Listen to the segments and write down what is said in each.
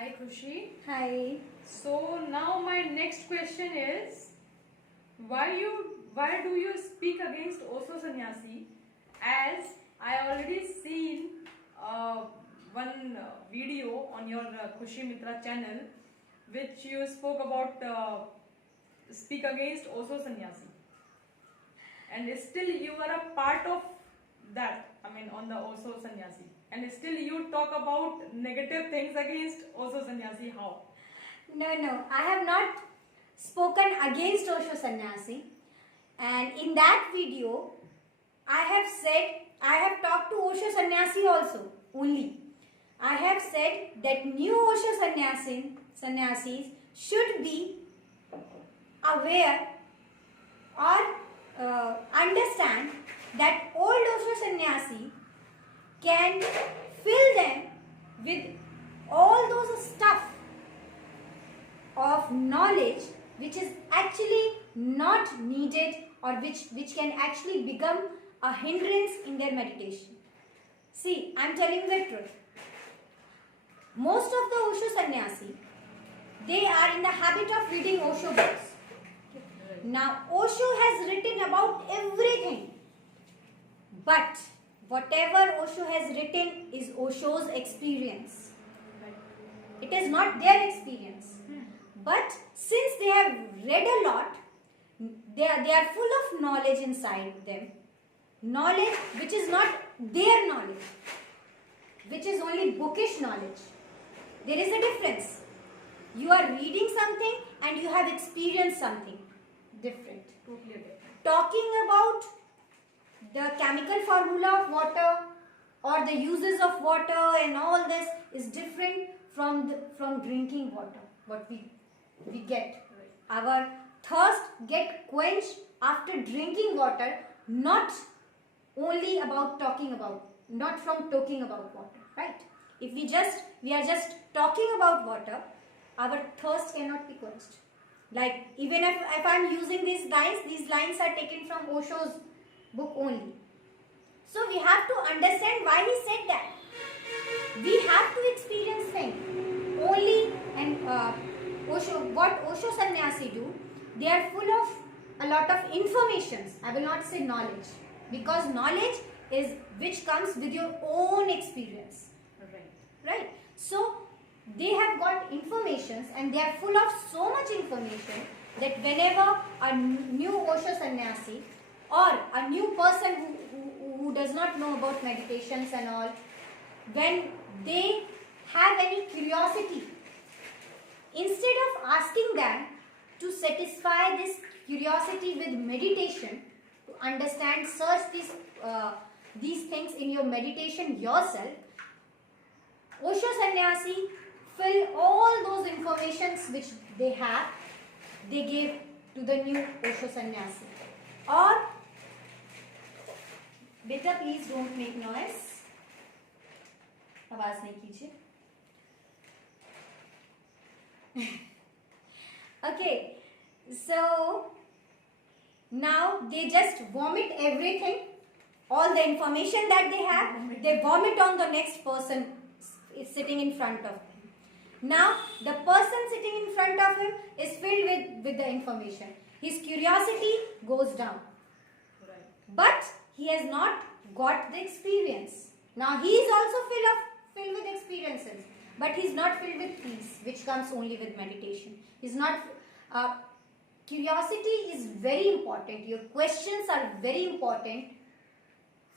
Hi Khushi. Hi. So now my next question is why do you speak against Osho Sannyasi, as I already seen uh, one video on your Khushi Mitra channel which you spoke about speak against Osho Sannyasi, and still you are a part of that, I mean on the Osho Sannyasi, and still you talk about negative things against Osho Sannyasi. How? No, I have not spoken against Osho Sannyasi, and in that video I have talked to Osho Sannyasi also only. I have said that new Osho sannyasis should be aware or understand that old Osho sannyasi can fill them with all those stuff of knowledge which is actually not needed, or which can actually become a hindrance in their meditation. See, I am telling you the truth. Most of the Osho sannyasi, they are in the habit of reading Osho books. Now, Osho has written about everything, but whatever Osho has written is Osho's experience. It is not their experience. But since they have read a lot, they are full of knowledge inside them. Knowledge which is not their knowledge, which is only bookish knowledge. There is a difference. You are reading something and you have experienced something different. Totally different. Talking about the chemical formula of water or the uses of water and all this is different from drinking water. What we get. Our thirst get quenched after drinking water, not only about talking about, not from talking about water, right? If we are just talking about water, our thirst cannot be quenched. Like even if I am using these lines are taken from Osho's book only. So we have to understand why he said that. We have to experience things only, and what Osho sannyasi do, they are full of a lot of informations. I will not say knowledge, because knowledge is which comes with your own experience. Right? So they have got informations, and they are full of so much information that whenever a new Osho sannyasi or a new person who does not know about meditations and all, when they have any curiosity, instead of asking them to satisfy this curiosity with meditation, to understand, search these things in your meditation yourself, Osho sannyasi fill all those informations which they have, they give to the new Osho sannyasi. Or, beta please don't make noise. आवाज नहीं कीजिए. Okay, so now they just vomit everything, all the information that they have, they vomit on the next person sitting in front of them. Now the person sitting in front of him is filled with the information. His curiosity goes down. But he has not got the experience. Now he is also filled with experiences, but he is not filled with peace, which comes only with meditation. He's not. Curiosity is very important. Your questions are very important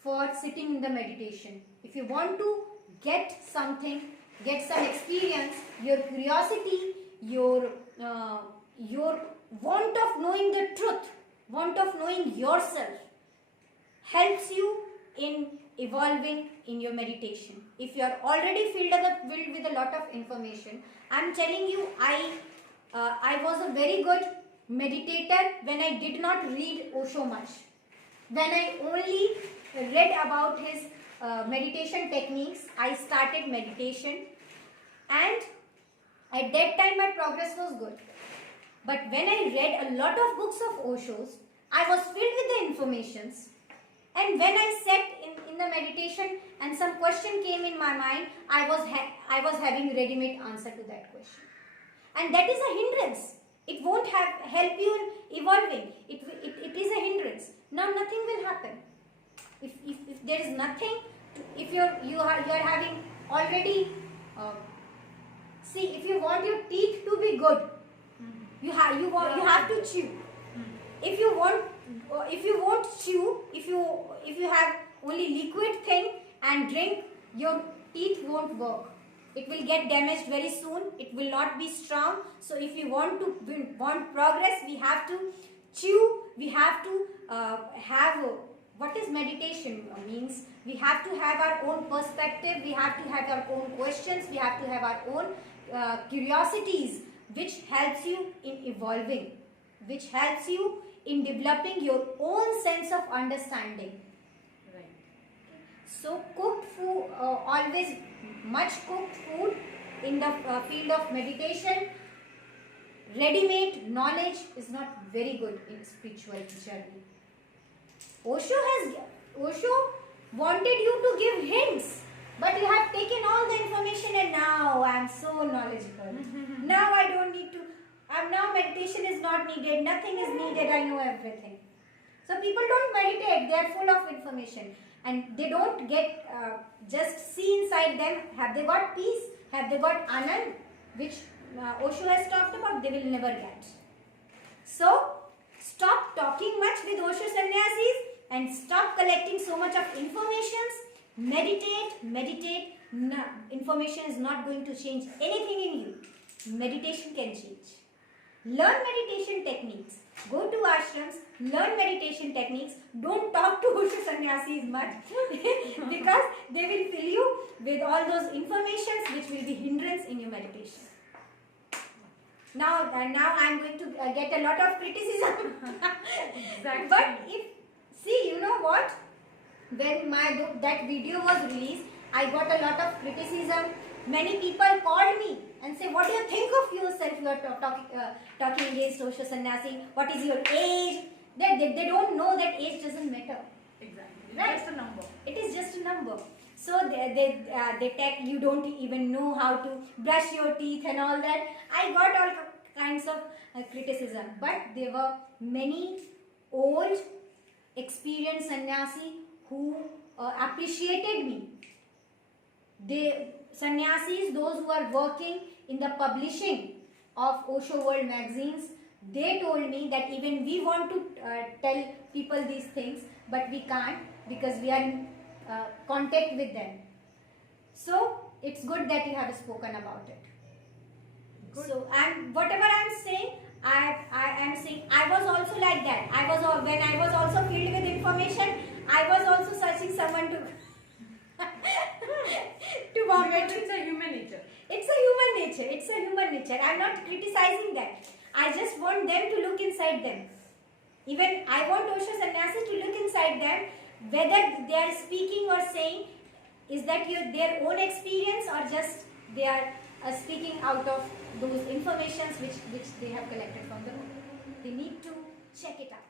for sitting in the meditation. If you want to get something, get some experience, your curiosity, your want of knowing the truth, want of knowing yourself, helps you in evolving in your meditation. If you are already filled with a lot of information, I am telling you, I was a very good meditator when I did not read Osho much. When I only read about his meditation techniques, I started meditation, and at that time my progress was good. But when I read a lot of books of Osho's, I was filled with the informations. And when I sat in the meditation and some question came in my mind, I was having ready-made answer to that question, and that is a hindrance. It won't help you in evolving. It is a hindrance. Now nothing will happen. If there is nothing, if you are having already. See, if you want your teeth to be good, you have to chew. If you won't chew, if you have only liquid thing and drink, your teeth won't work. It will get damaged very soon. It will not be strong. So if you want progress, we have to chew. We have to have what is meditation means. We have to have our own perspective. We have to have our own questions. We have to have our own curiosities, which helps you in evolving, which helps you in developing your own sense of understanding. Right. So cooked food, always much cooked food in the field of meditation, ready-made knowledge is not very good in spiritual journey. Osho wanted you to give hints, but you have taken all the information and now I am so knowledgeable. Now I don't need to, now meditation is not needed, nothing is needed, I know everything. So people don't meditate, they are full of information and they don't get, just see inside them, have they got peace, have they got Anand, which Osho has talked about, they will never get. So stop talking much with Osho sannyasis and stop collecting so much of informations. Meditate. No, information is not going to change anything in you. Meditation can change. Learn meditation techniques. Go to ashrams, learn meditation techniques. Don't talk to Osho sannyasis much because they will fill you with all those informations which will be hindrance in your meditation. Now I am going to get a lot of criticism. Exactly. But you know what? When that video was released, I got a lot of criticism. Many people called me and say, "What do you think of yourself? You are talking against Osho sannyasi. What is your age?" They don't know that age doesn't matter. Exactly. Right? Just a number. It is just a number. So they tell you don't even know how to brush your teeth and all that. I got all kinds of criticism, but there were many old, experienced sannyasi who appreciated me. Sannyasis, those who are working in the publishing of Osho World magazines, they told me that even we want to tell people these things, but we can't because we are in contact with them. So it's good that you have spoken about it. Good. So whatever I am saying, I am saying I was also like that. When I was also filled with information, I was also searching someone to vomit. It's a human nature. It's a human nature. It's a human nature. I'm not criticizing that. I just want them to look inside them. Even I want Osho sannyasis to look inside them, whether they are speaking or saying, is that their own experience or just they are speaking out of those informations which they have collected from the book. They need to check it out.